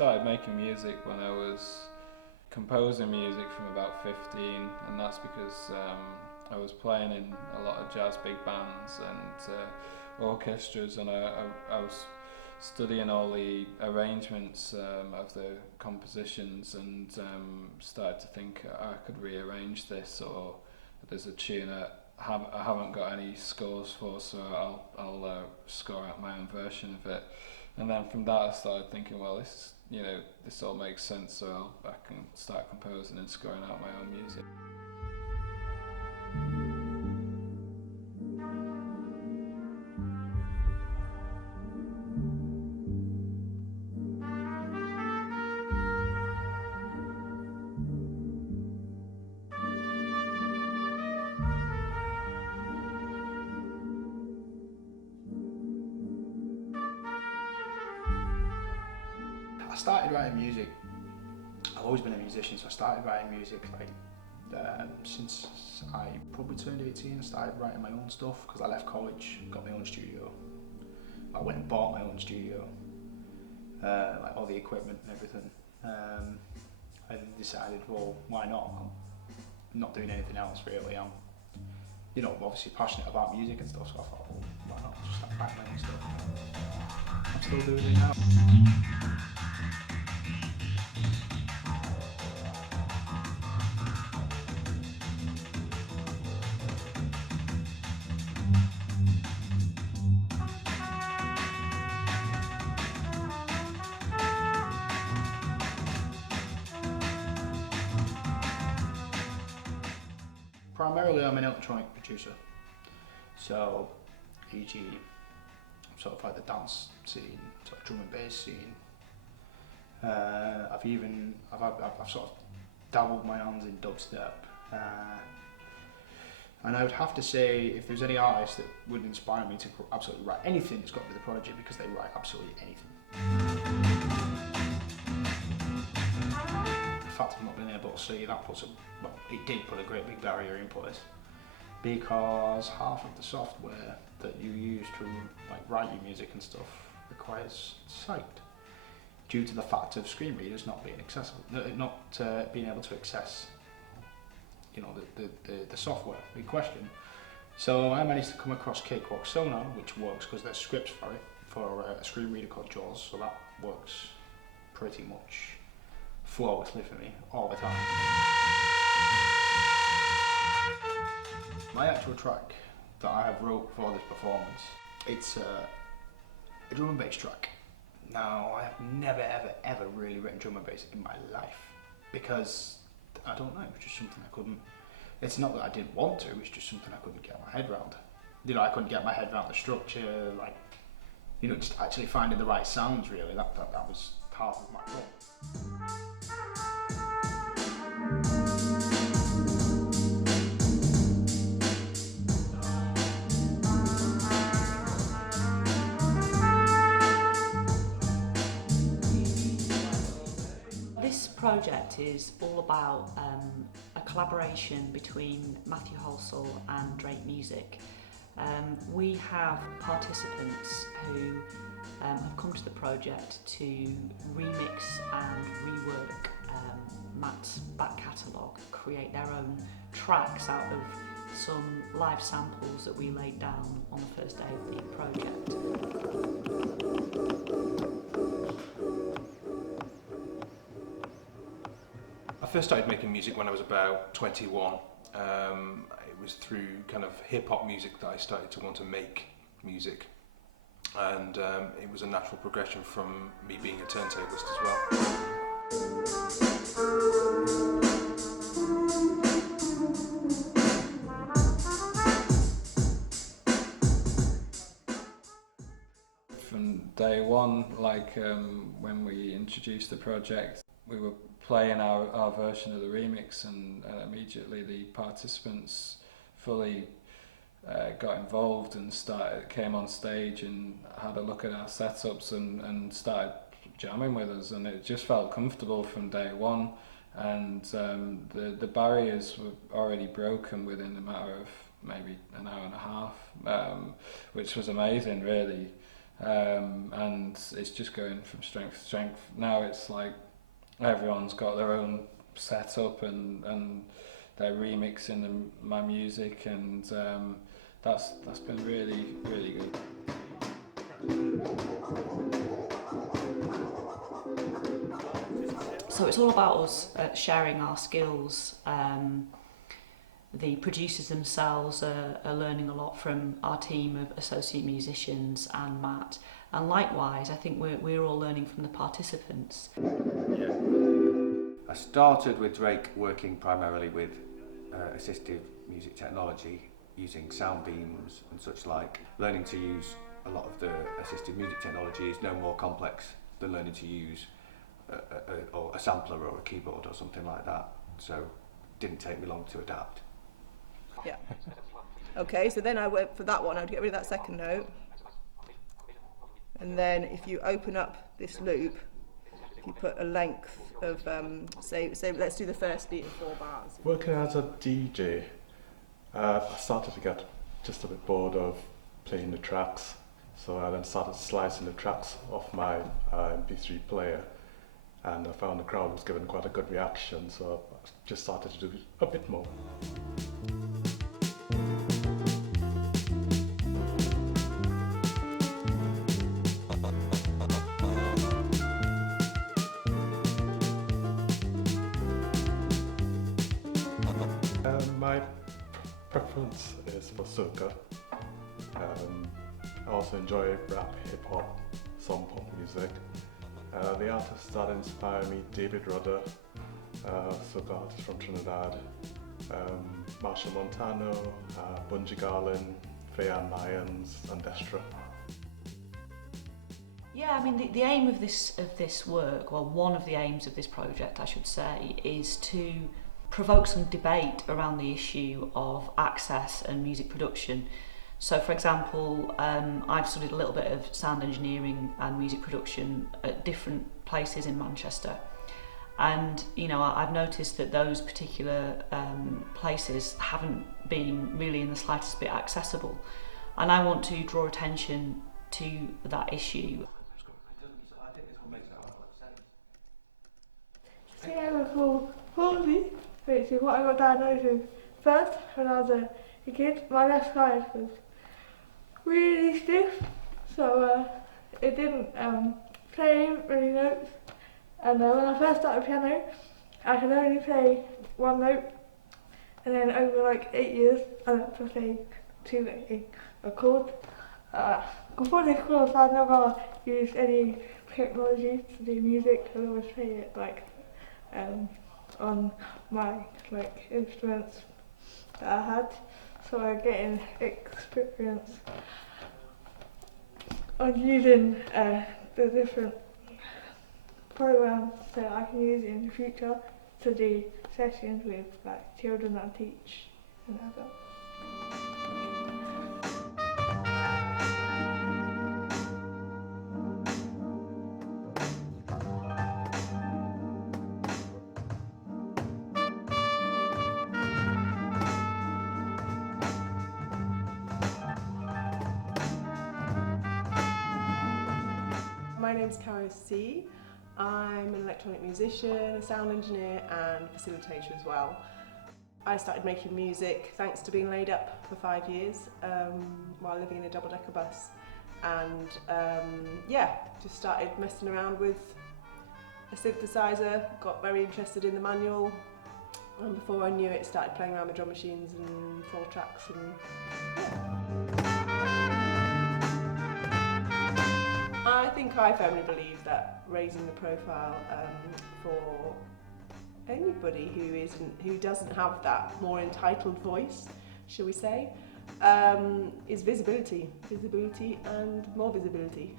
started making music when I was composing music from about 15, and that's because I was playing in a lot of jazz big bands and orchestras, and I was studying all the arrangements of the compositions, and started to think I could rearrange this, or there's a tune I haven't got any scores for, so I'll score out my own version of it. And then from that I started thinking, well, this all makes sense, so I can start composing and scoring out my own music. I started writing music. I've always been a musician, so I started writing music since I probably turned 18. I started writing my own stuff because I left college, got my own studio. I went and bought my own studio, like all the equipment and everything. I decided, well, why not? I'm not doing anything else really. I'm, obviously passionate about music and stuff, so I thought, well, why not just start writing my own stuff? I'm still doing it now. Primarily I'm an electronic producer, so e.g. sort of like the dance scene, sort of drum and bass scene. I've sort of dabbled my hands in dubstep, and I would have to say, if there's any artist that would inspire me to absolutely write anything, it's got to be The Prodigy, because they write absolutely anything. The fact of not being able to see, that it did put a great big barrier in place, because half of the software that you use to write your music and stuff requires sight, due to the fact of screen readers not being accessible, not being able to access, the software in question. So I managed to come across Cakewalk Sonar, which works because there's scripts for it, for a screen reader called JAWS, so that works pretty much flawlessly for me all the time. My actual track that I have wrote for this performance, it's a drum and bass track. Now, I have never ever really written drum and bass in my life, because I don't know, it was just something I couldn't, it's not that I didn't want to, it was just something I couldn't get my head around. I couldn't get my head around the structure, just actually finding the right sounds really, that was half of my goal. This project is all about a collaboration between Matthew Halsall and Drake Music. We have participants who have come to the project to remix and rework Matt's back catalogue, create their own tracks out of some live samples that we laid down on the first day of the project. I first started making music when I was about 21. It was through kind of hip-hop music that I started to want to make music, and it was a natural progression from me being a turntablist as well. From day one, when we introduced the project, we were playing our version of the remix, and immediately the participants fully got involved and came on stage and had a look at our setups and started jamming with us, and it just felt comfortable from day one, and the barriers were already broken within a matter of maybe an hour and a half, which was amazing really. and it's just going from strength to strength. Now it's like everyone's got their own setup and they're remixing my music, and that's been really, really good. So it's all about us sharing our skills. The producers themselves are learning a lot from our team of associate musicians and Matt, and likewise I think we're all learning from the participants. Yeah. I started with Drake working primarily with assistive music technology, using sound beams and such like. Learning to use a lot of the assistive music technology is no more complex than learning to use a sampler or a keyboard or something like that, so it didn't take me long to adapt. Yeah. Okay, so then I went for that one, I would get rid of that second note. And then if you open up this loop, if you put a length of, say let's do the first beat in 4 bars. Working as a DJ, I started to get just a bit bored of playing the tracks, so I then started slicing the tracks off my MP3 player, and I found the crowd was giving quite a good reaction, so I just started to do a bit more. My preference is for soca. I also enjoy rap, hip hop, some pop music. The artists that inspire me: David Rudder, soca artist from Trinidad, Marshall Montano, Bunji Garlin, Fayan Lyons, and Destra. Yeah, I mean the aim of this work, well, one of the aims of this project, I should say, is to provoke some debate around the issue of access and music production. So, for example, I've studied a little bit of sound engineering and music production at different places in Manchester, and I've noticed that those particular places haven't been really in the slightest bit accessible, and I want to draw attention to that issue. Cerebral palsy, which is what I got diagnosed with first when I was a kid. My left side was really stiff, so it didn't play many notes. And when I first started piano, I could only play 1 note, and then over like 8 years, I learned to play 2 chords. Before this course, I'd never used any technology to do music. I always play it like on my instruments that I had, so I'm getting experience on using the different programs that I can use in the future to do sessions with children that I teach and adults. My name's Cara C. I'm an electronic musician, a sound engineer and facilitator as well. I started making music thanks to being laid up for 5 years while living in a double-decker bus, and just started messing around with a synthesizer, got very interested in the manual, and before I knew it started playing around with drum machines and 4 tracks and I think I firmly believe that raising the profile for anybody who doesn't have that more entitled voice, shall we say, is visibility and more visibility.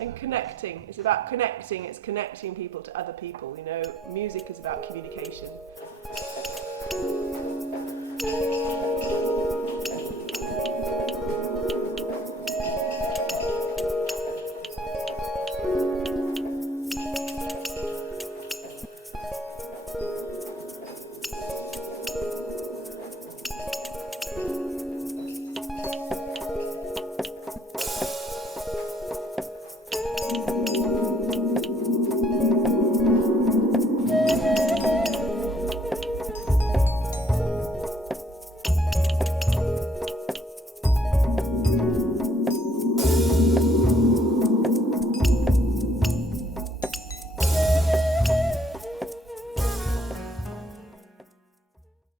And connecting. It's about connecting. It's connecting people to other people. Music is about communication.